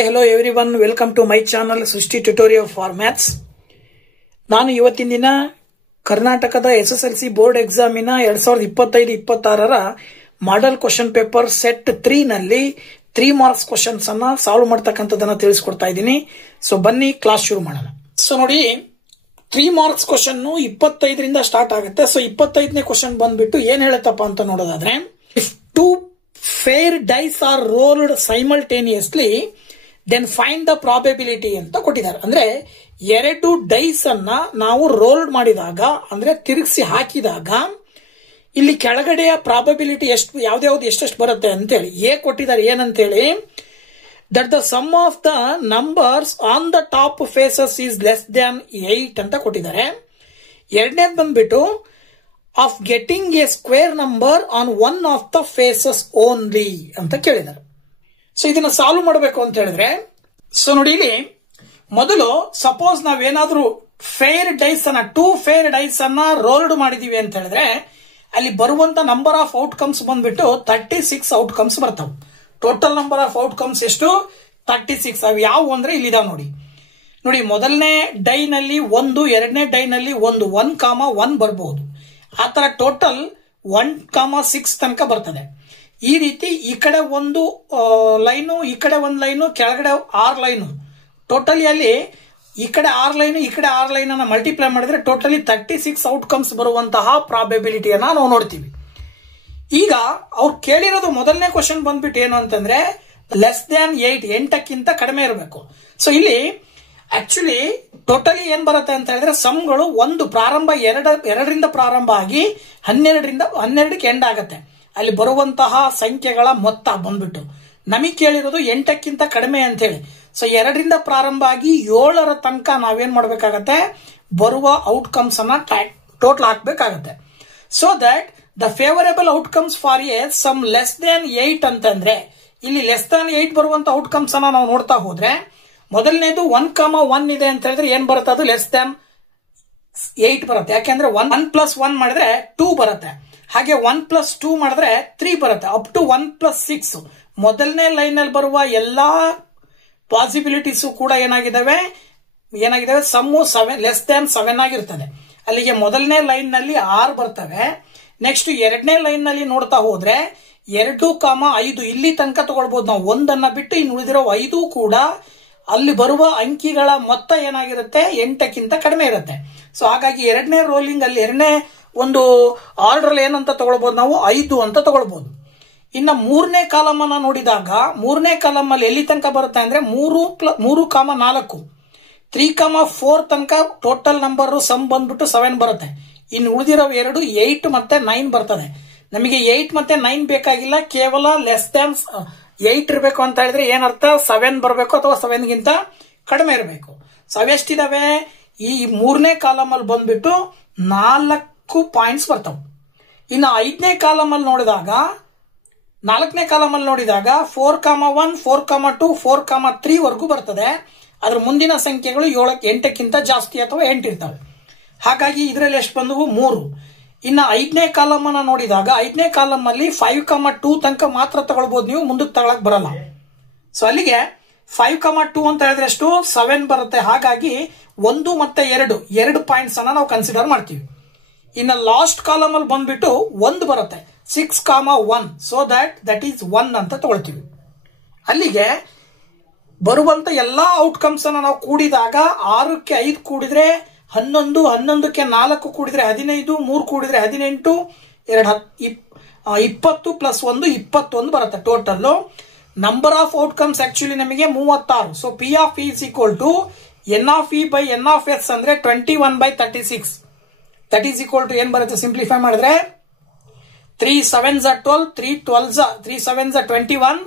Hi hello everyone, welcome to my channel Srishti tutorial for maths. ನಾನು ಇವತ್ತಿನ ದಿನ ಕರ್ನಾಟಕದ SSLC ಬೋರ್ಡ್ ಎಕ್ಸಾಮಿನ 2025-26ರ ಮಾಡೆಲ್ ಕ್ವಶನ್ ಪೇಪರ್ ಸೆಟ್ 3 ನಲ್ಲಿ 3 ಮಾರ್ಕ್ಸ್ ಕ್ವಶನ್ಸ್ ಅನ್ನ ಸಾಲ್ವ್ ಮಾಡ್ತಕ್ಕಂಥದ್ದನ್ನ ತಿಳಿಸ್ಕೊಡ್ತಾ ಇದ್ದೀನಿ. ಸೊ ಬನ್ನಿ ಕ್ಲಾಸ್ ಶುರು ಮಾಡೋಣ. ಸೊ ನೋಡಿ, 3 ಮಾರ್ಕ್ಸ್ ಕ್ವಶನ್ 25ರಿಂದ ಸ್ಟಾರ್ಟ್ ಆಗುತ್ತೆ. ಸೊ 25ನೇ ಕ್ವಶನ್ ಬಂದ್ಬಿಟ್ಟು ಏನ್ ಹೇಳುತ್ತಪ್ಪ ಅಂತ ನೋಡೋದಾದ್ರೆ, if two fair dice are rolled simultaneously then find the probability ಅಂತ ಕೊಟ್ಟಿದ್ದಾರೆ. ಅಂದ್ರೆ ಎರಡು ಡೈಸ್ ಅನ್ನ ನಾವು ರೋಲ್ಡ್ ಮಾಡಿದಾಗ, ಅಂದ್ರೆ ತಿರುಗಿಸಿ ಹಾಕಿದಾಗ ಇಲ್ಲಿ ಕೆಳಗಡೆಯ ಪ್ರಾಬಬಿಲಿಟಿ ಎಷ್ಟು ಯಾವ್ದಾವ್ದು ಎಷ್ಟೆಷ್ಟು ಬರುತ್ತೆ ಅಂತೇಳಿ ಕೊಟ್ಟಿದ್ದಾರೆ. ಏನಂತೇಳಿ, that the sum of the numbers on the top faces is less than 8 ಅಂತ ಕೊಟ್ಟಿದ್ದಾರೆ. ಎರಡನೇದು ಬಂದ್ಬಿಟ್ಟು of getting a square number on one of the faces only ಅಂತ ಕೇಳಿದ್ದಾರೆ. ಸೊ ಇದನ್ನ ಸಾಲ್ವ್ ಮಾಡಬೇಕು ಅಂತ ಹೇಳಿದ್ರೆ, ಸೊ ನೋಡಿ, ಇಲ್ಲಿ ಮೊದಲು ಸಪೋಸ್ ನಾವೇನಾದ್ರೂ ಫೇರ್ ಡೈಸ್ ಅನ್ನ 2 ಫೇರ್ ಡೈಸ್ ಅನ್ನ ರೋಲ್ಡ್ ಮಾಡಿದೀವಿ ಅಂತ ಹೇಳಿದ್ರೆ, ಅಲ್ಲಿ ಬರುವಂತ ನಂಬರ್ ಆಫ್ ಔಟ್ಕಮ್ಸ್ ಬಂದ್ಬಿಟ್ಟು 36 ಔಟ್ಕಮ್ಸ್ ಬರ್ತಾವೆ. ಟೋಟಲ್ ನಂಬರ್ ಆಫ್ ಔಟ್ಕಮ್ಸ್ ಎಷ್ಟು? 36. ಅವು ಯಾವ ಅಂದ್ರೆ ಇಲ್ಲಿದಾವ್ ನೋಡಿ. ಮೊದಲನೇ ಡೈ ನಲ್ಲಿ 1, ಎರಡನೇ ಡೈ ನಲ್ಲಿ 1 ಬರಬಹುದು. ಆ ತರ ಟೋಟಲ್ 1,6 ತನಕ ಬರ್ತದೆ. ಈ ರೀತಿ ಈ ಕಡೆ ಒಂದು ಲೈನು, ಈ ಕಡೆ ಒಂದು ಲೈನು, ಕೆಳಗಡೆ 6 ಲೈನು. ಟೋಟಲಿ ಅಲ್ಲಿ ಈ ಕಡೆ 6 ಲೈನು, ಈ ಕಡೆ 6 ಲೈನ್ ಅನ್ನ ಮಲ್ಟಿಪ್ಲೈ ಮಾಡಿದ್ರೆ ಟೋಟಲಿ 36 ಔಟ್ಕಮ್ಸ್ ಬರುವಂತಹ ಪ್ರಾಬಬಿಲಿಟಿಯನ್ನ ನಾವು ನೋಡ್ತೀವಿ. ಈಗ ಅವ್ರು ಕೇಳಿರೋದು ಮೊದಲನೇ ಕ್ವಶನ್ ಬಂದ್ಬಿಟ್ಟು ಏನು ಅಂತಂದ್ರೆ, ಲೆಸ್ ದ್ಯಾನ್ 8ಕ್ಕಿಂತ ಕಡಿಮೆ ಇರಬೇಕು. ಸೊ ಇಲ್ಲಿ ಆಕ್ಚುಲಿ ಟೋಟಲಿ ಏನ್ ಬರುತ್ತೆ ಅಂತ ಹೇಳಿದ್ರೆ, ಸಮ್ಗಳು ಪ್ರಾರಂಭ 2ರಿಂದ ಪ್ರಾರಂಭ ಆಗಿ 12ಕ್ಕೆ ಎಂಡ್ ಆಗತ್ತೆ. ಅಲ್ಲಿ ಬರುವಂತಹ ಸಂಖ್ಯೆಗಳ ಮೊತ್ತ ಬಂದ್ಬಿಟ್ಟು ನಮಗೆ ಕೇಳಿರೋದು 8ಕ್ಕಿಂತ ಕಡಿಮೆ ಅಂತ ಹೇಳಿ. ಸೊ 2ರಿಂದ ಪ್ರಾರಂಭ ಆಗಿ 7ರ ತನಕ ನಾವೇನ್ ಮಾಡ್ಬೇಕಾಗತ್ತೆ, ಬರುವ ಔಟ್ಕಮ್ಸ್ ಅನ್ನ ಟೋಟಲ್ ಹಾಕ್ಬೇಕಾಗತ್ತೆ. So that the favourable outcomes for a sum less than 8 ಅಂತಂದ್ರೆ, ಇಲ್ಲಿ ಲೆಸ್ ದ್ಯಾನ್ 8 ಬರುವಂತ ಔಟ್ಕಮ್ಸ್ ಅನ್ನ ನಾವು ನೋಡ್ತಾ ಹೋದ್ರೆ, ಮೊದಲನೇದು 1,1 ಇದೆ ಅಂತ ಹೇಳಿದ್ರೆ ಏನ್ ಬರುತ್ತೆ, ಅದು ಲೆಸ್ ದ್ಯಾನ್ 8 ಬರುತ್ತೆ. ಯಾಕೆಂದ್ರೆ 1+1 ಮಾಡಿದ್ರೆ 2 ಬರುತ್ತೆ. ಹಾಗೆ 1+2 ಮಾಡಿದ್ರೆ 3 ಬರುತ್ತೆ. ಅಪ್ ಟು 1+6 ಮೊದಲನೇ ಲೈನ್ ಅಲ್ಲಿ ಬರುವ ಎಲ್ಲಾ ಪಾಸಿಬಿಲಿಟೀಸ್ ಕೂಡ ಏನಾಗಿದ್ದಾವೆ, ಸಮ್ಮು 7 ಲೆಸ್ ದ್ಯಾನ್ 7 ಆಗಿರ್ತದೆ. ಅಲ್ಲಿಗೆ ಮೊದಲನೇ ಲೈನ್ ನಲ್ಲಿ 6 ಬರ್ತವೆ. ನೆಕ್ಸ್ಟ್ ಎರಡನೇ ಲೈನ್ ನಲ್ಲಿ ನೋಡ್ತಾ ಹೋದ್ರೆ 2,5 ಇಲ್ಲಿ ತನಕ ತಗೊಳ್ಬಹುದು ನಾವು. 1 ಬಿಟ್ಟು ಇನ್ನು ಉಳಿದಿರೋ 5 ಕೂಡ ಅಲ್ಲಿ ಬರುವ ಅಂಕಿಗಳ ಮೊತ್ತ ಏನಾಗಿರುತ್ತೆ, 8ಕ್ಕಿಂತ ಕಡಿಮೆ ಇರುತ್ತೆ. ಸೊ ಹಾಗಾಗಿ ಎರಡನೇ ರೋಲಿಂಗ್ ಅಲ್ಲಿ, ಎರಡನೇ ಒಂದು ಆರ್ಡರ್ ಏನಂತ ತಗೊಳ್ಬಹುದು ನಾವು, 5 ಅಂತ ತಗೊಳ್ಬಹುದು. ಇನ್ನ ಮೂರನೇ ಕಾಲಮ್ ಅನ್ನ ನೋಡಿದಾಗ, ಮೂರನೇ ಕಾಲಮ್ ಅಲ್ಲಿ ಎಲ್ಲಿ ತನಕ ಬರುತ್ತೆ ಅಂದ್ರೆ 3,4 3,4 ತನಕ ಟೋಟಲ್ ನಂಬರ್ ಸಮ್ ಬಂದ್ಬಿಟ್ಟು 7 ಬರುತ್ತೆ. ಇನ್ನು ಉಳಿದಿರೋ 2 8 ಮತ್ತೆ 9 ಬರ್ತದೆ. ನಮಗೆ 8 ಮತ್ತೆ 9 ಬೇಕಾಗಿಲ್ಲ, ಕೇವಲ ಲೆಸ್ ದ್ಯಾನ್ 8 ಇರಬೇಕು ಅಂತ ಹೇಳಿದ್ರೆ ಏನರ್ಥ, 7 ಬರಬೇಕು ಅಥವಾ 7ಗಿಂತ ಕಡಿಮೆ ಇರಬೇಕು. ಸೊ ಅವೆಷ್ಟಿದಾವೆ, ಈ ಮೂರನೇ ಕಾಲಮ್ ಅಲ್ಲಿ ಬಂದ್ಬಿಟ್ಟು 4 ಪಾಯಿಂಟ್ಸ್ ಬರ್ತಾವ. ಇನ್ನು 5ನೇ ಕಾಲಮ್ ಅಲ್ಲಿ ನೋಡಿದಾಗ, 4ನೇ ಕಾಲಮ್ ಅಲ್ಲಿ ನೋಡಿದಾಗ 4,1 4,2 4,3 ವರೆಗೂ ಬರ್ತದೆ. ಅದ್ರ ಮುಂದಿನ ಸಂಖ್ಯೆಗಳು 8ಕ್ಕಿಂತ ಜಾಸ್ತಿ ಅಥವಾ 8 ಇರ್ತವೆ. ಹಾಗಾಗಿ ಇದರಲ್ಲಿ ಎಷ್ಟು ಬಂದವು, 3. ಇನ್ನು 5ನೇ ಕಾಲಮ್ ಅನ್ನ ನೋಡಿದಾಗ, 5ನೇ ಕಾಲಮ್ ಅಲ್ಲಿ 5,2 ತನಕ ಮಾತ್ರ ತಗೊಳ್ಬಹುದು ನೀವು, ಮುಂದಕ್ಕೆ ತಗೊಳಕ್ ಬರಲ್ಲ. ಸೊ ಅಲ್ಲಿಗೆ 5,2 ಅಂತ ಹೇಳಿದ್ರೆ ಎಷ್ಟು, 7 ಬರುತ್ತೆ. ಹಾಗಾಗಿ 1 ಮತ್ತೆ 2 ಪಾಯಿಂಟ್ಸ್ ಅನ್ನ ನಾವು ಕನ್ಸಿಡರ್ ಮಾಡ್ತೀವಿ. ಇನ್ನು ಲಾಸ್ಟ್ ಕಾಲಮ್ ಅಲ್ಲಿ ಬಂದ್ಬಿಟ್ಟು 1 ಬರುತ್ತೆ, 6,1. ಸೊ ದಟ್ ಈಸ್ 1 ಅಂತ ತಗೊಳ್ತೀವಿ. ಅಲ್ಲಿಗೆ ಬರುವಂತ ಎಲ್ಲಾ ಔಟ್ಕಮ್ಸ್ ಅನ್ನ ನಾವು ಕೂಡಿದಾಗ 6ಕ್ಕೆ 5 ಕೂಡಿದ್ರೆ 11, 11ಕ್ಕೆ 4 ಕೂಡಿದ್ರೆ 15, 3 ಕೂಡಿದ್ರೆ 18, 20 ಪ್ಲಸ್ 1 21 ಬರುತ್ತೆ. Total number of outcomes actually ನಮಗೆ 36. So P of E is equal to n of E by n of S ಅಂದ್ರೆ 21/36. ದಟ್ ಈಸ್ ಈಕ್ವಲ್ ಟು ಏನ್ ಬರುತ್ತೆ, ಸಿಂಪ್ಲಿಫೈ ಮಾಡಿದ್ರೆ 3 7s 12, 3 7s 21,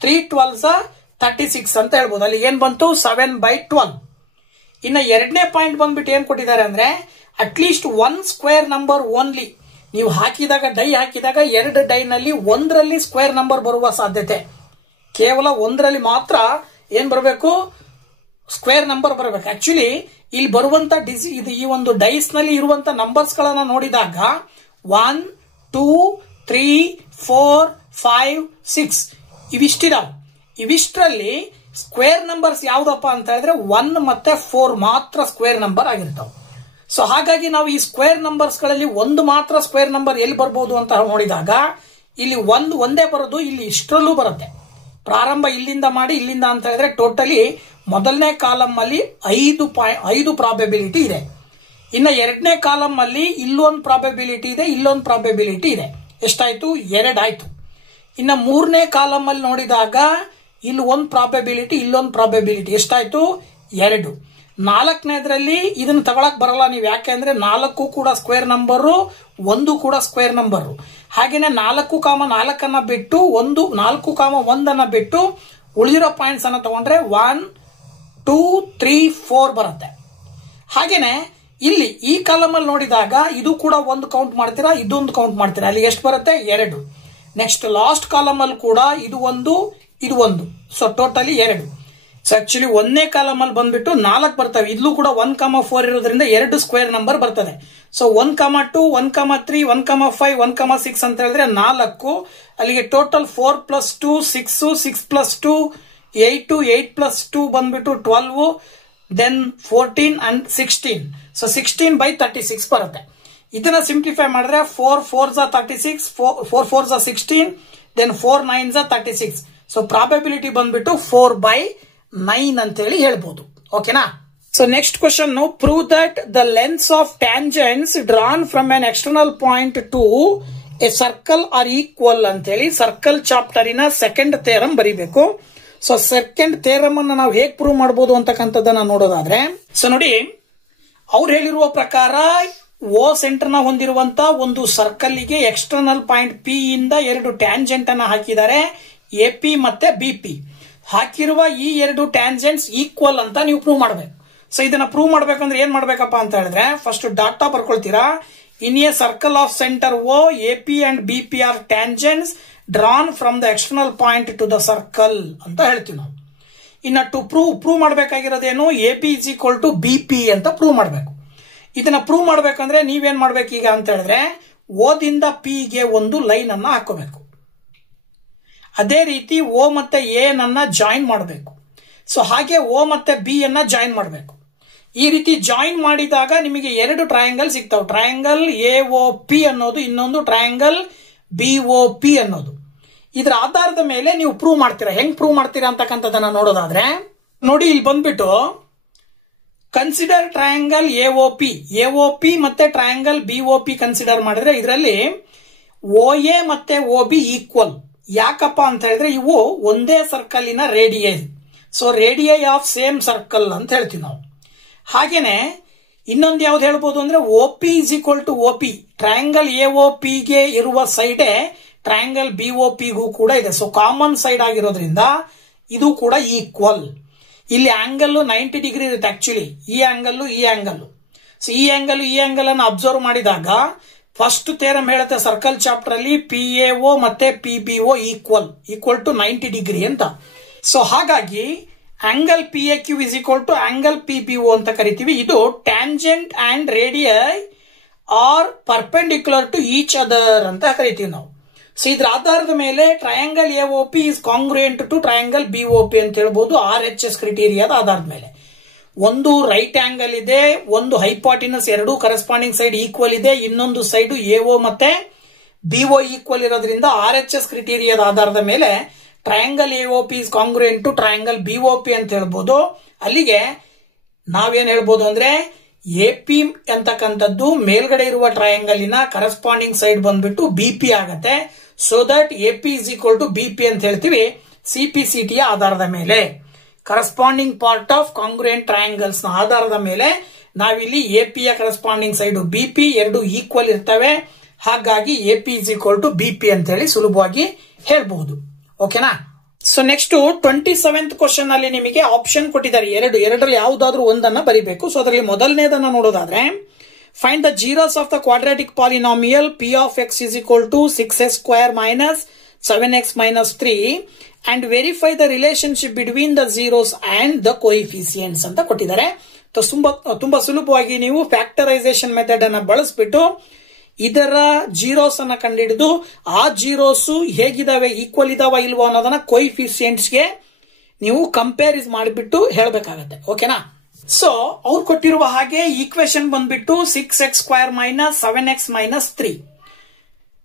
3 12s 36 ಅಂತ ಹೇಳ್ಬೋದು. ಅಲ್ಲಿ ಏನ್ ಬಂತು, 7/12. ಇನ್ನು ಎರಡನೇ ಪಾಯಿಂಟ್ ಬಂದ್ಬಿಟ್ಟು ಏನ್ ಕೊಟ್ಟಿದ್ದಾರೆ ಅಂದ್ರೆ, ಅಟ್ಲೀಸ್ಟ್ 1 ಸ್ಕ್ವೇರ್ ನಂಬರ್ ಓನ್ಲಿ. ನೀವು ಹಾಕಿದಾಗ, ಡೈ ಹಾಕಿದಾಗ 2 ಡೈ ನಲ್ಲಿ 1ರಲ್ಲಿ ಸ್ಕ್ವೇರ್ ನಂಬರ್ ಬರುವ ಸಾಧ್ಯತೆ, ಕೇವಲ 1ರಲ್ಲಿ ಮಾತ್ರ ಏನ್ ಬರಬೇಕು, ಸ್ಕ್ವೇರ್ ನಂಬರ್ ಬರಬೇಕು. ಆಕ್ಚುಲಿ ಇಲ್ಲಿ ಬರುವಂತ ಈ ಒಂದು ಡೈಸ್ ನಲ್ಲಿ ಇರುವಂತ ನಂಬರ್ಸ್ ಗಳನ್ನ ನೋಡಿದಾಗ 1 2 3 4 5 6 ಇವಿಷ್ಟಿದಾವೆ. ಇವಿಷ್ಟರಲ್ಲಿ ಸ್ಕ್ವೇರ್ ನಂಬರ್ಸ್ ಯಾವ್ದಪ್ಪ ಅಂತ ಹೇಳಿದ್ರೆ 1 ಮತ್ತೆ 4 ಮಾತ್ರ ಸ್ಕ್ವೇರ್ ನಂಬರ್ ಆಗಿರ್ತಾವೆ. ಸೊ ಹಾಗಾಗಿ ನಾವು ಈ ಸ್ಕ್ವೇರ್ ನಂಬರ್ಸ್ ಗಳಲ್ಲಿ ಒಂದು ಮಾತ್ರ ಸ್ಕ್ವೇರ್ ನಂಬರ್ ಎಲ್ಲಿ ಬರ್ಬೋದು ಅಂತ ನೋಡಿದಾಗ ಇಲ್ಲಿ ಒಂದೇ ಬರೋದು, ಇಲ್ಲಿ ಇಷ್ಟರಲ್ಲೂ ಬರುತ್ತೆ. ಪ್ರಾರಂಭ ಇಲ್ಲಿಂದ ಮಾಡಿ ಇಲ್ಲಿಂದ ಅಂತ ಹೇಳಿದ್ರೆ ಟೋಟಲಿ ಮೊದಲನೇ ಕಾಲಮ್ ಅಲ್ಲಿ 5 ಪ್ರಾಬಬಿಲಿಟಿ ಇದೆ. ಇನ್ನು ಎರಡನೇ ಕಾಲಮ್ ಅಲ್ಲಿ ಇಲ್ಲೊಂದು ಪ್ರಾಬಬಿಲಿಟಿ ಇದೆ, ಇಲ್ಲೊಂದು ಪ್ರಾಬಬಿಲಿಟಿ ಇದೆ. ಎಷ್ಟಾಯ್ತು? 2 ಆಯ್ತು. ಇನ್ನು ಮೂರನೇ ಕಾಲಮ್ ಅಲ್ಲಿ ನೋಡಿದಾಗ ಇಲ್ಲಿ ಒಂದು ಪ್ರಾಬಬಿಲಿಟಿ, ಇಲ್ಲೊಂದು ಪ್ರಾಬಬಿಲಿಟಿ. ಎಷ್ಟಾಯ್ತು? 2. ನಾಲ್ಕನೇದ್ರಲ್ಲಿ ಇದನ್ನ ತಗೊಳಕ್ ಬರಲ್ಲ ನೀವು, ಯಾಕೆಂದ್ರೆ 4 ಕೂಡ ಸ್ಕ್ವೇರ್ ನಂಬರು, 1 ಕೂಡ ಸ್ಕ್ವೇರ್ ನಂಬರು. ಹಾಗೇನೆ 4,4 ಬಿಟ್ಟು 4,1 ಬಿಟ್ಟು ಉಳಿದಿರೋ ಪಾಯಿಂಟ್ಸ್ ಅನ್ನ ತಗೊಂಡ್ರೆ 1 2 3 4 ಬರುತ್ತೆ. ಹಾಗೇನೆ ಇಲ್ಲಿ ಈ ಕಾಲಮ್ ಅಲ್ಲಿ ನೋಡಿದಾಗ ಇದು ಕೂಡ ಒಂದು ಕೌಂಟ್ ಮಾಡ್ತೀರಾ, ಇದೊಂದು ಕೌಂಟ್ ಮಾಡ್ತೀರಾ, ಅಲ್ಲಿ ಎಷ್ಟು ಬರುತ್ತೆ? 2. ನೆಕ್ಸ್ಟ್ ಲಾಸ್ಟ್ ಕಾಲಮ್ ಅಲ್ಲಿ ಕೂಡ ಇದು ಒಂದು, ಇದು ಒಂದು, ಸೊ ಟೋಟಲಿ 2. ಸೊ ಆಕ್ಚುಲಿ ಒಂದನೇ ಕಾಲಮ್ ಅಲ್ಲಿ ಬಂದ್ಬಿಟ್ಟು 4 ಬರ್ತವೆ. ಇಲ್ಲೂ ಕೂಡ 1,4 ಇರೋದ್ರಿಂದ 2 ಸ್ಕ್ವೇರ್ ನಂಬರ್ ಬರ್ತದೆ. ಸೊ 1,2 1,3 1,5 1,6 ಅಂತ ಹೇಳಿದ್ರೆ 4, ಅಲ್ಲಿಗೆ ಟೋಟಲ್ 4 + 2 6 6 + 2 8 8 + 2 ಬಂದ್ಬಿಟ್ಟು 12, ದೆನ್ 14 ಅಂಡ್ 16. ಸೊ 16/36 ಬರುತ್ತೆ. ಇದನ್ನ ಸಿಂಪ್ಲಿಫೈ ಮಾಡಿದ್ರೆ 4 4s 36, 4 4s 16, then 4 9s 36. So probability ಬಂದ್ಬಿಟ್ಟು 4/9 ಅಂತ ಹೇಳಿ ಹೇಳ್ಬೋದು. ಓಕೆನಾ? So next question, prove that the lengths of tangents drawn from an external point to a circle are equal ಅಂತ ಹೇಳಿ ಸರ್ಕಲ್ ಚಾಪ್ಟರಿನ ಸೆಕೆಂಡ್ ಥಿಯರಮ್ ಬರೀಬೇಕು. ಸೊ ಸೆಕೆಂಡ್ ಥಿಯರಮ್ ಅನ್ನ ನಾವು ಹೇಗೆ ಪ್ರೂವ್ ಮಾಡಬಹುದು ಅಂತಕ್ಕಂಥದ್ದನ್ನ ನೋಡೋದಾದ್ರೆ, ಸೊ ನೋಡಿ, ಅವ್ರು ಹೇಳಿರುವ ಪ್ರಕಾರ ಓ ಸೆಂಟರ್ ನ ಹೊಂದಿರುವಂತ ಒಂದು ಸರ್ಕಲ್ ಗೆ ಎಕ್ಸ್ಟರ್ನಲ್ ಪಾಯಿಂಟ್ ಪಿ ಇಂದ 2 ಟ್ಯಾಂಜೆಂಟ್ ಅನ್ನ ಹಾಕಿದ್ದಾರೆ, ಎಪಿ ಮತ್ತೆ ಬಿಪಿ. ಹಾಕಿರುವ ಈ 2 ಟ್ಯಾಂಜೆಂಟ್ಸ್ ಈಕ್ವಲ್ ಅಂತ ನೀವು ಪ್ರೂವ್ ಮಾಡಬೇಕು. ಸೊ ಇದನ್ನ ಪ್ರೂವ್ ಮಾಡ್ಬೇಕಂದ್ರೆ ಏನ್ ಮಾಡ್ಬೇಕಪ್ಪ ಅಂತ ಹೇಳಿದ್ರೆ, ಫಸ್ಟ್ ಡಾಟಾ ಬರ್ಕೊಳ್ತೀರಾ. In a circle of centre O, AP and BP are tangents drawn from the external point to the circle ಅಂತ ಹೇಳ್ತೀವಿ ನಾವು. ಇನ್ನ ಟು ಪ್ರೂವ್ ಮಾಡಬೇಕಾಗಿರೋದೇನು, AP is equal to BP ಅಂತ ಪ್ರೂವ್ ಮಾಡಬೇಕು. ಇದನ್ನ ಪ್ರೂವ್ ಮಾಡ್ಬೇಕಂದ್ರೆ ನೀವೇನ್ ಮಾಡ್ಬೇಕು ಈಗ ಅಂತ ಹೇಳಿದ್ರೆ, ಓದಿಂದ ಪಿ ಗೆ ಒಂದು ಲೈನ್ ಅನ್ನ ಹಾಕೋಬೇಕು. ಅದೇ ರೀತಿ ಓ ಮತ್ತೆ ಎ ನನ್ನ ಜಾಯಿನ್ ಮಾಡಬೇಕು. ಸೊ ಹಾಗೆ ಓ ಮತ್ತೆ ಬಿ ಅನ್ನ ಜಾಯಿನ್ ಮಾಡಬೇಕು. ಈ ರೀತಿ ಜಾಯಿನ್ ಮಾಡಿದಾಗ ನಿಮಗೆ 2 ಟ್ರಯಾಂಗಲ್ ಸಿಗ್ತಾವೆ. ಟ್ರಯಾಂಗಲ್ AOP ಅನ್ನೋದು, ಇನ್ನೊಂದು ಟ್ರಯಾಂಗಲ್ BOP ಅನ್ನೋದು. ಇದರ ಆಧಾರದ ಮೇಲೆ ನೀವು ಪ್ರೂವ್ ಮಾಡ್ತೀರಾ. ಹೆಂಗ್ ಪ್ರೂವ್ ಮಾಡ್ತೀರಾ ಅಂತಕ್ಕಂಥದ್ದನ್ನ ನೋಡೋದಾದ್ರೆ, ನೋಡಿ ಇಲ್ಲಿ ಬಂದ್ಬಿಟ್ಟು ಕನ್ಸಿಡರ್ ಟ್ರಯಾಂಗಲ್ AOP ಮತ್ತೆ ಟ್ರಯಾಂಗಲ್ BOP ಕನ್ಸಿಡರ್ ಮಾಡಿದ್ರೆ ಇದರಲ್ಲಿ OA ಮತ್ತೆ OB ಈಕ್ವಲ್. ಯಾಕಪ್ಪ ಅಂತ ಹೇಳಿದ್ರೆ ಇವು ಒಂದೇ ಸರ್ಕಲಿನ radii. So radii of same circle ಅಂತ ಹೇಳ್ತೀವಿ ನಾವು. ಹಾಗೇನೆ ಇನ್ನೊಂದು ಯಾವ್ದು ಹೇಳ್ಬೋದು ಅಂದ್ರೆ OP is equal to OP. Triangle AOP ಗೆ ಇರುವ ಸೈಡೇ ಟ್ರಯಾಂಗಲ್ BOP ಗೂ ಕೂಡ ಇದೆ. ಸೊ ಕಾಮನ್ ಸೈಡ್ ಆಗಿರೋದ್ರಿಂದ ಇದು ಕೂಡ ಈಕ್ವಲ್. ಇಲ್ಲಿ ಆಂಗಲ್ 90 ಡಿಗ್ರಿ ಇರುತ್ತೆ. ಆಕ್ಚುಲಿ ಈ ಆಂಗಲ್ ಸೊ ಈ ಆಂಗಲ್ ಅನ್ನು ಅಬ್ಸರ್ವ್ ಮಾಡಿದಾಗ ಫಸ್ಟ್ ಥಿಯರಮ್ ಹೇಳುತ್ತೆ ಸರ್ಕಲ್ ಚಾಪ್ಟರ್ ಅಲ್ಲಿ PAO ಮತ್ತೆ PBO ಈಕ್ವಲ್ ಟು 90 ಡಿಗ್ರಿ ಅಂತ. ಸೊ ಹಾಗಾಗಿ angle PAQ is equal to angle PBO ಅಂತ ಕರಿತೀವಿ. ಇದು tangent and radii are perpendicular to each other ಅಂತ ಕರಿತೀವಿ ನಾವು. ಸೊ ಇದ್ರ ಆಧಾರದ ಮೇಲೆ triangle AOP is congruent to triangle BOP ಅಂತ ಹೇಳ್ಬೋದು. RHS ಕ್ರೈಟೀರಿಯಾದ ಆಧಾರದ ಮೇಲೆ ಒಂದು ರೈಟ್ ಆಂಗಲ್ ಇದೆ, ಒಂದು ಹೈಪಾಟಿನಸ್, 2 ಕರೆಸ್ಪಾಂಡಿಂಗ್ ಸೈಡ್ ಈಕ್ವಲ್ ಇದೆ, ಇನ್ನೊಂದು ಸೈಡ್ AO ಮತ್ತೆ BO ಈಕ್ವಲ್ ಇರೋದ್ರಿಂದ RHS ಕ್ರೈಟೀರಿಯಾದ ಆಧಾರದ ಮೇಲೆ triangle AOP is congruent to triangle BOP ಅಂತ ಹೇಳ್ಬೋದು. ಅಲ್ಲಿಗೆ ನಾವೇನ್ ಹೇಳ್ಬೋದು ಅಂದ್ರೆ AP ಅಂತಕ್ಕಂಥದ್ದು ಮೇಲ್ಗಡೆ ಇರುವ ಟ್ರಯಾಂಗಲಿನ ಕರೆಸ್ಪಾಂಡಿಂಗ್ ಸೈಡ್ ಬಂದ್ಬಿಟ್ಟು BP ಆಗತ್ತೆ. So that AP is equal to BP ಅಂತ ಹೇಳ್ತೀವಿ. CPCT ಯ ಆಧಾರದ ಮೇಲೆ, corresponding part of congruent triangles ನ ಆಧಾರದ ಮೇಲೆ ನಾವಿಲ್ಲಿ AP ಯ ಕರೆಸ್ಪಾಂಡಿಂಗ್ ಸೈಡ್ BP 2 ಈಕ್ವಲ್ ಇರ್ತವೆ. ಹಾಗಾಗಿ AP is equal to BP ಅಂತ ಹೇಳಿ ಸುಲಭವಾಗಿ ಹೇಳ್ಬಹುದು. ಓಕೆನಾ? ಸೊ ನೆಕ್ಸ್ಟ್ 27th ಕ್ವಶನ್ ಅಲ್ಲಿ ನಿಮಗೆ ಆಪ್ಷನ್ ಕೊಟ್ಟಿದ್ದಾರೆ. ಎರಡರಲ್ಲಿ ಯಾವುದಾದ್ರೂ ಒಂದನ್ನ ಬರೀಬೇಕು. ಸೊ ಅದರಲ್ಲಿ ಮೊದಲನೇದನ್ನ ನೋಡೋದಾದ್ರೆ, find the zeros of the quadratic polynomial P of x is equal to 6x² minus 7x minus 3 and verify the relationship between the zeros and the coefficients ಅಂತ ಕೊಟ್ಟಿದ್ದಾರೆ. ತುಂಬಾ ಸುಲಭವಾಗಿ ನೀವು ಫ್ಯಾಕ್ಟರೈಸೇಷನ್ ಮೆಥಡ್ ಅನ್ನ ಬಳಸ್ಬಿಟ್ಟು ಇದರ ಜೀರೋಸ್ ಅನ್ನ ಕಂಡುಹಿಡಿದು ಆ ಜೀರೋಸ್ ಹೇಗಿದಾವೆ, ಈಕ್ವಲ್ ಇದಾವ ಇಲ್ವೋ ಅನ್ನೋದನ್ನ ಕೋಯಿಫಿಷಿಯಂಟ್ಸ್ ಗೆ ನೀವು ಕಂಪೇರ್ ಮಾಡಿಬಿಟ್ಟು ಹೇಳಬೇಕಾಗತ್ತೆ. ಓಕೆನಾ? ಸೊ ಅವ್ರು ಕೊಟ್ಟಿರುವ ಹಾಗೆ ಈಕ್ವೇಶನ್ ಬಂದ್ಬಿಟ್ಟು 6x² - 7x - 3.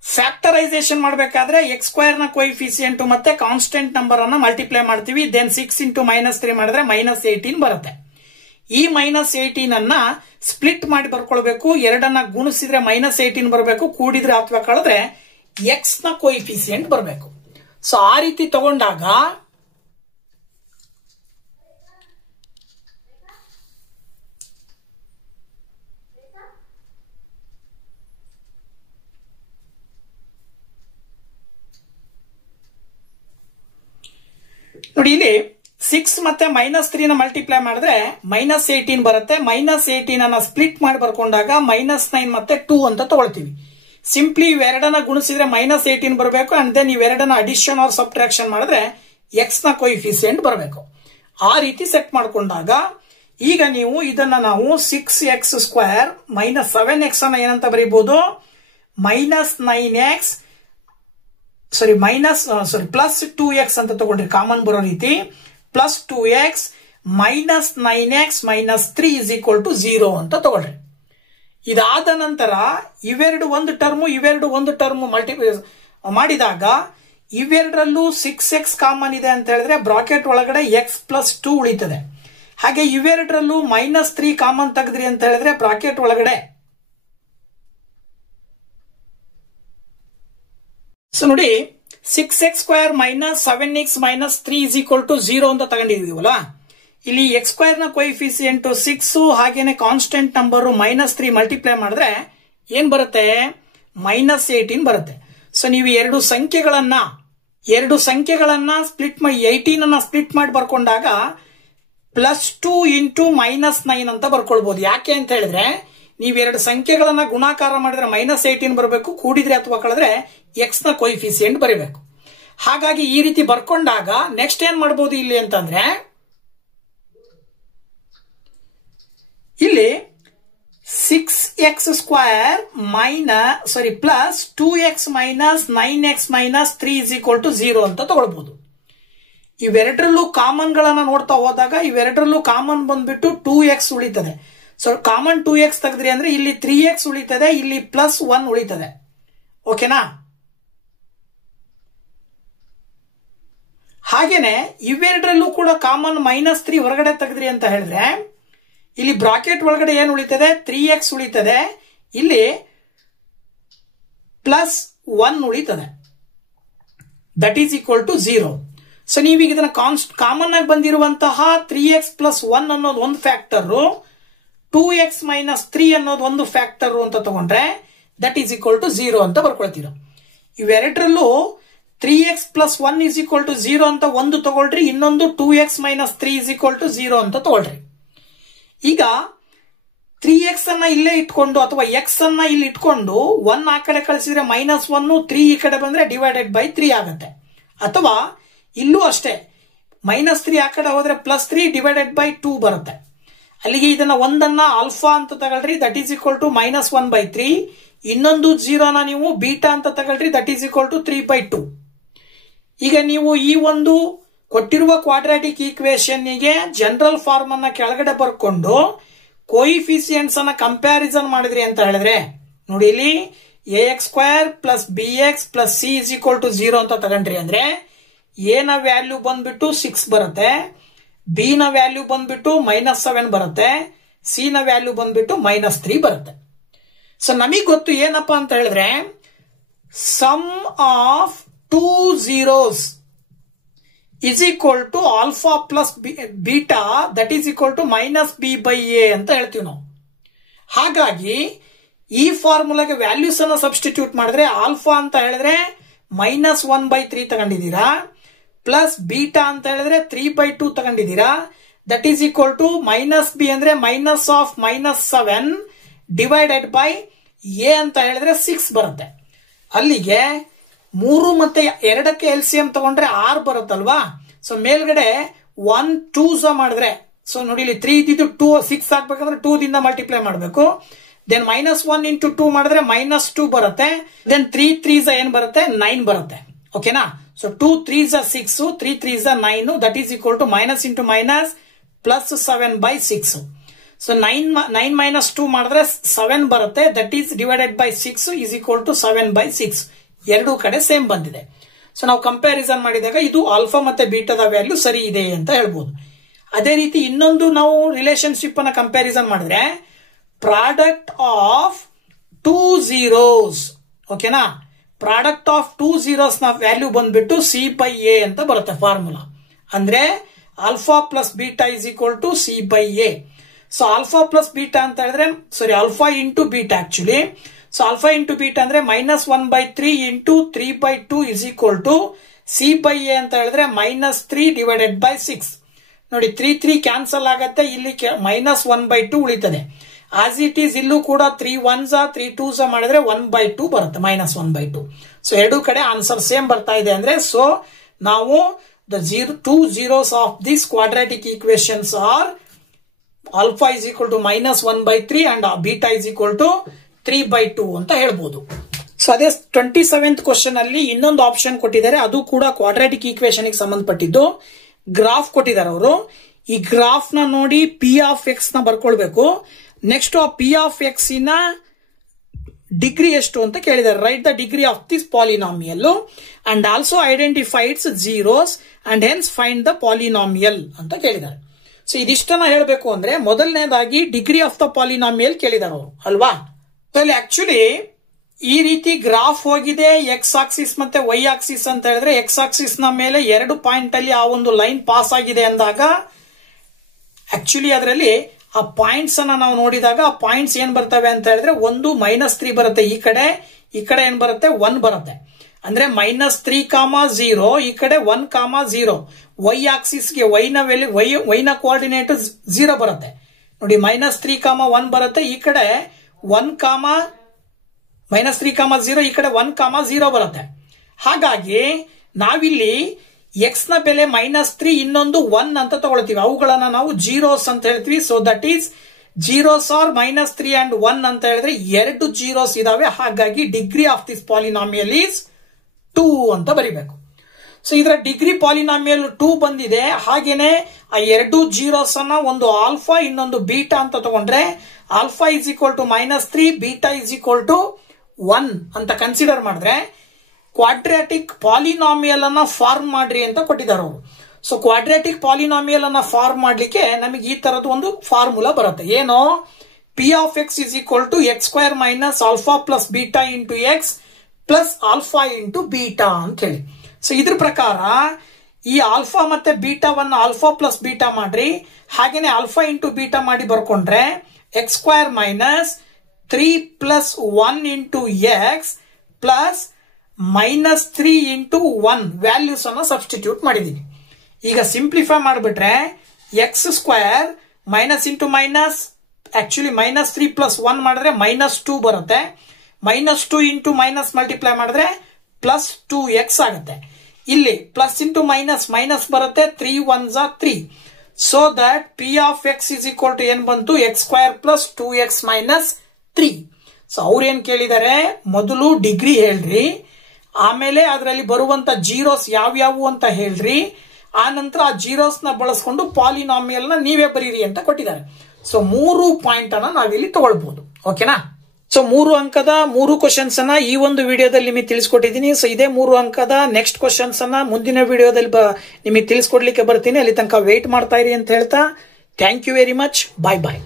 ಫ್ಯಾಕ್ಟರೈಸೇಷನ್ ಮಾಡಬೇಕಾದ್ರೆ x² ನ ಕೋಎಫಿಷಿಯಂಟ್ ಮತ್ತೆ ಕಾನ್ಸ್ಟೆಂಟ್ ನಂಬರ್ ಅನ್ನ ಮಲ್ಟಿಪ್ಲೈ ಮಾಡ್ತೀವಿ. ದೆನ್ 6 × -3 ಮಾಡಿದ್ರೆ -18 ಬರುತ್ತೆ. ಈ -18 ಅನ್ನ ಸ್ಪ್ಲಿಟ್ ಮಾಡಿ ಬರ್ಕೊಳ್ಬೇಕು. ಎರಡನ್ನ ಗುಣಿಸಿದ್ರೆ -18 ಬರಬೇಕು. ಕೂಡಿದ್ರೆ ಅಥವಾ ಕಳೆದ್ರೆ x ನ ಕೋಎಫಿಷಿಯಂಟ್ ಬರಬೇಕು. ಸೊ ಆ ರೀತಿ ತಗೊಂಡಾಗ ನೋಡಿ, ಇಲ್ಲಿ 6 ಮತ್ತೆ -3 ನ ಮಲ್ಟಿಪ್ಲೈ ಮಾಡಿದ್ರೆ -18 ಬರುತ್ತೆ. -18 ಅನ್ನ ಸ್ಪ್ಲಿಟ್ ಮಾಡಿ ಬರ್ಕೊಂಡಾಗ -9 ಮತ್ತೆ 2 ಅಂತ ತಗೊಳ್ತೀವಿ. ಸಿಂಪ್ಲಿ ಇವೆರಡನ್ನ ಗುಣಿಸಿದ್ರೆ -18 ಬರಬೇಕು. ಅಂಡ್ ದೆನ್ ಇವೆರಡನ್ನ ಅಡಿಷನ್ ಆರ್ ಸಬ್ಟ್ರಾಕ್ಷನ್ ಮಾಡಿದ್ರೆ x ನ ಕೋಎಫಿಷಿಯಂಟ್ ಬರಬೇಕು. ಆ ರೀತಿ ಸೆಟ್ ಮಾಡ್ಕೊಂಡಾಗ ಈಗ ನೀವು ಇದನ್ನ ನಾವು 6x² - 7x ಅನ್ನ ಏನಂತ ಬರೀಬಹುದು? -9x ಪ್ಲಸ್ 2x ಅಂತ ತಗೊಂಡ್ರಿ, ಕಾಮನ್ ಬರೋ ರೀತಿ. ಪ್ಲಸ್ 2x -9x - 3 = 0 ಅಂತ ತಗೊಳ್ರಿ. ಇದಾದ ನಂತರ ಇವೆರಡು ಒಂದು ಟರ್ಮ್ ಮಲ್ಟಿಪ್ಲೈ ಮಾಡಿದಾಗ ಇವೆರಡರಲ್ಲೂ 6x ಕಾಮನ್ ಇದೆ ಅಂತ ಹೇಳಿದ್ರೆ ಬ್ರಾಕೆಟ್ ಒಳಗಡೆ x + 2 ಉಳಿತದೆ. ಹಾಗೆ ಇವೆರಡರಲ್ಲೂ -3 ಕಾಮನ್ ತೆಗೆದ್ರಿ ಅಂತ ಹೇಳಿದ್ರೆ ಬ್ರಾಕೆಟ್ ಒಳಗಡೆ ಸೊ ನೋಡಿ 6x² - 7x - 3 = 0 ಅಂತ ತಗೊಂಡಿದೀವಲ್ಲ. ಇಲ್ಲಿ x² ನ ಕೋಎಫಿಷಿಯಂಟ್ 6 ಹಾಗೇನೆ ಕಾನ್ಸ್ಟೆಂಟ್ ನಂಬರ್ -3 ಮಲ್ಟಿಪ್ಲೈ ಮಾಡಿದ್ರೆ ಏನ್ ಬರುತ್ತೆ? -18 ಬರುತ್ತೆ. ಸೊ ನೀವು ಎರಡು ಸಂಖ್ಯೆಗಳನ್ನ ಸ್ಪ್ಲಿಟ್ ಮಾಡಿ 18 ಅನ್ನ ಸ್ಪ್ಲಿಟ್ ಮಾಡಿ ಬರ್ಕೊಂಡಾಗ +2 × -9 ಅಂತ ಬರ್ಕೊಳ್ಬಹುದು. ಯಾಕೆ ಅಂತ ಹೇಳಿದ್ರೆ ನೀವೆರಡು ಸಂಖ್ಯೆಗಳನ್ನ ಗುಣಾಕಾರ ಮಾಡಿದ್ರೆ -18 ಬರಬೇಕು. ಕೂಡಿದ್ರೆ ಅಥವಾ ಕಳೆದ್ರೆ x ನ ಕೋಎಫಿಷಿಯಂಟ್ ಬರಬೇಕು. ಹಾಗಾಗಿ ಈ ರೀತಿ ಬರ್ಕೊಂಡಾಗ ನೆಕ್ಸ್ಟ್ ಏನ್ ಮಾಡಬಹುದು ಇಲ್ಲಿ ಅಂತಂದ್ರೆ, ಇಲ್ಲಿ 6x² ಪ್ಲಸ್ 2x - 9x - 3 = 0 ಅಂತ ತಗೊಳ್ಬಹುದು. ಇವೆರಡರಲ್ಲೂ ಕಾಮನ್ ಗಳನ್ನ ನೋಡ್ತಾ ಹೋದಾಗ ಇವೆರಡರಲ್ಲೂ ಕಾಮನ್ ಬಂದ್ಬಿಟ್ಟು 2x ಉಳಿತದೆ. ಸೊ ಕಾಮನ್ 2x ತೆಗೆದ್ರಿ ಅಂದ್ರೆ ಇಲ್ಲಿ 3x ಉಳಿತದೆ, ಇಲ್ಲಿ +1 ಉಳಿತದೆ. ಓಕೆನಾ? ಹಾಗೇನೆ ಇವೆರಡರಲ್ಲೂ ಕೂಡ ಕಾಮನ್ -3 ಹೊರಗಡೆ ತೆಗೆದ್ರಿ ಅಂತ ಹೇಳಿದ್ರೆ ಇಲ್ಲಿ ಬ್ರಾಕೆಟ್ ಒಳಗಡೆ ಏನು ಉಳಿತದೆ? 3x ಉಳಿತದೆ, ಇಲ್ಲಿ +1 ಉಳಿತದೆ. That is equal to 0. So ನೀವೀಗ ಇದನ್ನ ಕಾಮನ್ ಆಗಿ ಬಂದಿರುವಂತಹ 3x + 1 ಅನ್ನೋದು ಒಂದು ಫ್ಯಾಕ್ಟರ್, 2x - 3 ಅನ್ನೋದು ಒಂದು ಫ್ಯಾಕ್ಟರ್ ಅಂತ ತಗೊಂಡ್ರೆ ದಟ್ ಈಸ್ ಈಕ್ವಲ್ ಟು 0 ಅಂತ ಬರ್ಕೊಳ್ತೀರ. ಇವೆರಡರಲ್ಲೂ 3x + 1 = 0 ಅಂತ ಒಂದು ತಗೊಳ್ರಿ, ಇನ್ನೊಂದು 2x - 3 = 0 ಅಂತ ತಗೊಳ್ರಿ. ಈಗ 3x ಅನ್ನ ಇಲ್ಲೇ ಇಟ್ಕೊಂಡು ಅಥವಾ x ಅನ್ನ ಇಲ್ಲಿ ಇಟ್ಕೊಂಡು 1 ಆ ಕಡೆ ಕಳಿಸಿದ್ರೆ -1, 3 ಈ ಕಡೆ ಬಂದ್ರೆ /3 ಆಗುತ್ತೆ. ಅಥವಾ ಇಲ್ಲೂ ಅಷ್ಟೇ -3 ಆ ಕಡೆ ಹೋದ್ರೆ +3 /2 ಬರುತ್ತೆ. ಅಲ್ಲಿಗೆ ಇದನ್ನ ಒಂದನ್ನ ಆಲ್ಫಾ ಅಂತ ತಗೊಳ್ರಿ, ದಟ್ ಈಸ್ ಈಕ್ವಲ್ ಟು -1/3. ಇನ್ನೊಂದು 0ನ ನೀವು ಬೀಟಾ ಅಂತ ತಗೊಳ್ರಿ, ದಟ್ ಈಸ್ ಈಕ್ವಲ್ ಟು 3/2. ಈಗ ನೀವು ಈ ಒಂದು ಕೊಟ್ಟಿರುವ ಕ್ವಾಡ್ರಾಟಿಕ್ ಈಕ್ವೇಶನ್ ಗೆ ಜನರಲ್ ಫಾರ್ಮ್ ಅನ್ನ ಕೆಳಗಡೆ ಬರ್ಕೊಂಡು ಕೋಯಿಫಿಷಿಯಂಟ್ಸ್ ಅನ್ನ ಕಂಪ್ಯಾರಿಸನ್ ಮಾಡಿದ್ರಿ ಅಂತ ಹೇಳಿದ್ರೆ ನೋಡಿ, ಇಲ್ಲಿ ax² + bx + c = 0 ಅಂತ ತಗೊಂಡ್ರಿ ಅಂದ್ರೆ a ನ ವ್ಯಾಲ್ಯೂ ಬಂದ್ಬಿಟ್ಟು 6 ಬರುತ್ತೆ, b ನ ವ್ಯಾಲ್ಯೂ ಬಂದ್ಬಿಟ್ಟು -7 ಬರುತ್ತೆ, c ನ ವ್ಯಾಲ್ಯೂ ಬಂದ್ಬಿಟ್ಟು -3 ಬರುತ್ತೆ. ಸೊ ನಮಗ್ ಗೊತ್ತು ಏನಪ್ಪಾ ಅಂತ ಹೇಳಿದ್ರೆ some of 2 zeros is equal to alpha plus beta, that is equal to -b/a ಅಂತ ಹೇಳ್ತೀವಿ ನಾವು. ಹಾಗಾಗಿ ಈ ಫಾರ್ಮುಲಾಗೆ ವ್ಯಾಲ್ಯೂಸ್ ಅನ್ನ ಸಬ್ಸ್ಟಿಟ್ಯೂಟ್ ಮಾಡಿದ್ರೆ ಆಲ್ಫಾ ಅಂತ ಹೇಳಿದ್ರೆ -1/3 ತಗೊಂಡಿದ್ದೀರಾ, ಪ್ಲಸ್ ಬೀಟಾ ಅಂತ ಹೇಳಿದ್ರೆ 3/2 ತಗೊಂಡಿದ್ದೀರಾ, that is equal to -b ಅಂದ್ರೆ -7 ಡಿವೈಡೆಡ್ ಬೈ a ಅಂತ ಹೇಳಿದ್ರೆ 6 ಬರುತ್ತೆ. ಅಲ್ಲಿಗೆ 3 ಮತ್ತೆ 2ಕ್ಕೆ LCM ತಗೊಂಡ್ರೆ 6 ಬರುತ್ತಲ್ವಾ. ಸೊ ಮೇಲ್ಗಡೆ 1 2 ಮಾಡಿದ್ರೆ, ಸೊ ನೋಡಿ ಇಲ್ಲಿ 3 ಇದ್ದಿದ್ದು 2 6 ಆಗ್ಬೇಕಂದ್ರೆ 2 ದಿಂದ ಮಲ್ಟಿಪ್ಲೈ ಮಾಡಬೇಕು. ದೆನ್ -1 × 2 ಮಾಡಿದ್ರೆ -2 ಬರುತ್ತೆ. ದೆನ್ 3 3 ಏನ್ ಬರುತ್ತೆ 9 ಬರುತ್ತೆ. ಓಕೆನಾ? So 2 3s are 6, 3 3s are 9, that is equal to minus into minus plus 7 by 6. So 9 minus 2 ಮಾಡಿದ್ರೆ 7 ಬರುತ್ತೆ, that is divided by 6 is equal to 7 by 6. ಎರಡೂ ಕಡೆ ಸೇಮ್ ಬಂದಿದೆ. ಸೊ ನಾವು ಕಂಪ್ಯಾರಿಸನ್ ಮಾಡಿದಾಗ ಇದು ಆಲ್ಫಾ ಮತ್ತೆ ಬೀಟಾದ ವ್ಯಾಲ್ಯೂ ಸರಿ ಇದೆ ಅಂತ ಹೇಳ್ಬೋದು. ಅದೇ ರೀತಿ ಇನ್ನೊಂದು ನಾವು ರಿಲೇಶನ್ಶಿಪ್ ಅನ್ನ ಕಂಪ್ಯಾರಿಸನ್ ಮಾಡಿದ್ರೆ ಪ್ರಾಡಕ್ಟ್ ಆಫ್ 2 zeros, ಓಕೆನಾ, ಪ್ರಾಡಕ್ಟ್ ಆಫ್ 2 zeros ನ ವ್ಯಾಲ್ಯೂ ಬಂದ್ಬಿಟ್ಟು ಸಿ ಬೈ ಎ ಅಂತ ಬರುತ್ತೆ ಫಾರ್ಮುಲಾ. ಅಂದ್ರೆ alpha plus beta is equal to c by a. So alpha plus beta ಅಂತ ಹೇಳಿದ್ರೆ sorry alpha into beta actually. So alpha into beta ಅಂದ್ರೆ -1/3 into 3/2 is equal to c by a ಅಂತ ಹೇಳಿದ್ರೆ -3 divided by 6. ನೋಡಿ 3 3 cancel ಆಗತ್ತೆ, ಇಲ್ಲಿ -1/2 ಉಳಿತದೆ. As it is ಇಲ್ಲೂ ಕೂಡ 3 1s 3 2s ಮಾಡಿದ್ರೆ 1/2 ಬರುತ್ತೆ, -1/2. ಸೊ ಎರಡೂ ಕಡೆ ಆನ್ಸರ್ ಸೇಮ್ ಬರ್ತಾ ಇದೆ ಅಂದ್ರೆ ಸೊ ನಾವು the 2 zeros of these quadratic equations are alpha is equal to -1/3 and beta is equal to 3/2 ಅಂತ ಹೇಳ್ಬೋದು. ಸೊ ಅದೇ 27th ಕ್ವಶನ್ ಅಲ್ಲಿ ಇನ್ನೊಂದು ಆಪ್ಷನ್ ಕೊಟ್ಟಿದ್ದಾರೆ, ಅದು ಕೂಡ ಕ್ವಾಡ್ರಾಟಿಕ್ ಈಕ್ವೇಶನ್ ಗೆ ಸಂಬಂಧಪಟ್ಟಿದ್ದು. ಗ್ರಾಫ್ ಕೊಟ್ಟಿದ್ದಾರೆ ಅವರು. ಈ ಗ್ರಾಫ್ ನ ನೋಡಿ ಪಿ ಆಫ್ ಎಕ್ಸ್ ನ ಬರ್ಕೊಳ್ಬೇಕು. ನೆಕ್ಸ್ಟ್ ಆ ಪಿ ಆಫ್ ಎಕ್ಸ್ ನ ಡಿಗ್ರಿ ಎಷ್ಟು ಅಂತ ಕೇಳಿದ್ದಾರೆ. Right the degree of this polynomial and also identify it's zeros and hence find the polynomial ಅಂತ ಕೇಳಿದ್ದಾರೆ. ಸೊ ಇದಿಷ್ಟನ್ನ ಹೇಳಬೇಕು ಅಂದ್ರೆ ಮೊದಲನೇದಾಗಿ ಡಿಗ್ರಿ ಆಫ್ ದ ಪಾಲಿನಾಮಿಯಲ್ ಕೇಳಿದ್ದಾರೆ ಅವರು ಅಲ್ವಾ. ಅಲ್ಲಿ ಆಕ್ಚುಲಿ ಈ ರೀತಿ ಗ್ರಾಫ್ ಹೋಗಿದೆ, ಎಕ್ಸ್ ಆಕ್ಸಿಸ್ ಮತ್ತೆ ವೈ ಆಕ್ಸಿಸ್ ಅಂತ ಹೇಳಿದ್ರೆ ಎಕ್ಸ್ ಆಕ್ಸಿಸ್ ನ ಮೇಲೆ 2 ಪಾಯಿಂಟ್ ಅಲ್ಲಿ ಆ ಒಂದು ಲೈನ್ ಪಾಸ್ ಆಗಿದೆ ಅಂದಾಗ ಆಕ್ಚುಲಿ ಅದರಲ್ಲಿ ಆ ಪಾಯಿಂಟ್ಸ್ ಅನ್ನ ನಾವು ನೋಡಿದಾಗ ಆ ಪಾಯಿಂಟ್ಸ್ ಏನ್ ಬರ್ತವೆ ಅಂತ ಹೇಳಿದ್ರೆ ಒಂದು -3 ಬರುತ್ತೆ ಈ ಕಡೆ ಏನ್ ಬರುತ್ತೆ 1 ಬರುತ್ತೆ. ಅಂದ್ರೆ -3, 0 ಈ ಕಡೆ 1, 0. ವೈ ಆಕ್ಸಿಸ್ ಗೆ ವೈ ನ ಕೋಆರ್ಡಿನೇಟ್ 0 ಬರುತ್ತೆ ನೋಡಿ. -3, 1 ಬರುತ್ತೆ, ಈ ಕಡೆ 1, -3, 0 ಈ ಕಡೆ 1, 0 ಬರುತ್ತೆ. ಹಾಗಾಗಿ ನಾವಿಲ್ಲಿ ಎಕ್ಸ್ ನ ಬೆಲೆ -3 ಇನ್ನೊಂದು 1 ಅಂತ ತಗೊಳ್ತೀವಿ. ಅವುಗಳನ್ನ ನಾವು ಜೀರೋಸ್ ಅಂತ ಹೇಳ್ತೀವಿ. So that is zeros are -3 and 1 ಅಂತ ಹೇಳಿದ್ರೆ 2 ಜೀರೋಸ್ ಇದಾವೆ. ಹಾಗಾಗಿ degree of this polynomial is 2 ಅಂತ ಬರಿಬೇಕು. ಸೊ ಇದರ ಡಿಗ್ರಿ ಪಾಲಿನಾಮಿಯಲ್ 2 ಬಂದಿದೆ. ಹಾಗೇನೆ ಆ 2 ಜೀರೋಸ್ ಅನ್ನ ಒಂದು ಆಲ್ಫಾ ಇನ್ನೊಂದು ಬೀಟಾ ಅಂತ ತಗೊಂಡ್ರೆ alpha is equal to -3, beta is equal to 1 ಅಂತ ಕನ್ಸಿಡರ್ ಮಾಡಿದ್ರೆ ಕ್ವಾಡ್ರಾಟಿಕ್ ಪಾಲಿನಾಮಿಯಲ್ ಅನ್ನ ಫಾರ್ಮ್ ಮಾಡ್ರಿ ಅಂತ ಕೊಟ್ಟಿದ್ದಾರೆ ಅವರು. ಸೊ ಕ್ವಾಡ್ರಾಟಿಕ್ ಪಾಲಿನಾಮಿಯಲ್ ಅನ್ನ ಫಾರ್ಮ್ ಮಾಡ್ಲಿಕ್ಕೆ ನಮಗೆ ಈ ತರದ ಒಂದು ಫಾರ್ಮುಲಾ ಬರುತ್ತೆ. ಏನು, P of X is equal to x² minus alpha plus beta into X plus alpha into beta ಅಂತ ಹೇಳಿ. ಸೊ ಇದ್ರ ಪ್ರಕಾರ ಈ ಆಲ್ಫಾ ಮತ್ತೆ ಬೀಟಾವನ್ನ ಆಲ್ಫಾ ಪ್ಲಸ್ ಬೀಟಾ ಮಾಡ್ರಿ, ಹಾಗೇನೆ ಆಲ್ಫಾ ಇಂಟು ಬೀಟಾ ಮಾಡಿ ಬರ್ಕೊಂಡ್ರೆ x² minus 3 plus 1 into X plus -3 into 1 values ಅನ್ನ ಸಬ್ಸ್ಟಿಟ್ಯೂಟ್ ಮಾಡಿದೀನಿ. ಈಗ ಸಿಂಪ್ಲಿಫೈ ಮಾಡಿಬಿಟ್ರೆ x² minus into minus actually -3 plus 1 ಮಾಡಿದ್ರೆ -2 ಬರುತ್ತೆ. -2 ಇಂಟು ಮೈನಸ್ ಮಲ್ಟಿಪ್ಲೈ ಮಾಡಿದ್ರೆ +2x ಆಗುತ್ತೆ. ಇಲ್ಲಿ ಪ್ಲಸ್ ಇಂಟು ಮೈನಸ್ ಬರುತ್ತೆ, 3 1s 3. So that P of X is equal to ಏನ್ ಬಂತು, x² plus 2x minus 3. So ಅವ್ರೇನ್ ಕೇಳಿದ್ದಾರೆ, ಮೊದಲು ಡಿಗ್ರಿ ಹೇಳ್ರಿ, ಆಮೇಲೆ ಅದರಲ್ಲಿ ಬರುವಂತ ಜೀರೋಸ್ ಯಾವ್ಯಾವು ಅಂತ ಹೇಳ್ರಿ, ಆ ನಂತರ ಆ ಜೀರೋಸ್ ನ ಬಳಸ್ಕೊಂಡು ಪಾಲಿನಾಮಿಯಲ್ ನ ನೀವೇ ಬರೀರಿ ಅಂತ ಕೊಟ್ಟಿದ್ದಾರೆ. ಸೊ 3 ಪಾಯಿಂಟ್ ಅನ್ನ ನಾವಿಲ್ಲಿ ತಗೊಳ್ಬಹುದು. ಓಕೆನಾ. ಸೊ 3 ಅಂಕದ 3 ಕ್ವಶನ್ಸ್ ಅನ್ನ ಈ ಒಂದು ವಿಡಿಯೋದಲ್ಲಿ ನಿಮಗೆ ತಿಳಿಸ್ಕೊಟ್ಟಿದ್ದೀನಿ. ಸೊ ಇದೇ 3 ಅಂಕದ ನೆಕ್ಸ್ಟ್ ಕ್ವಶನ್ಸ್ ಅನ್ನ ಮುಂದಿನ ವಿಡಿಯೋದಲ್ಲಿ ನಿಮಗೆ ತಿಳಿಸ್ಕೊಡ್ಲಿಕ್ಕೆ ಬರ್ತೀನಿ. ಅಲ್ಲಿ ತನಕ ವೇಟ್ ಮಾಡ್ತಾ ಇರಿ ಅಂತ ಹೇಳ್ತಾ thank you very much. Bye bye.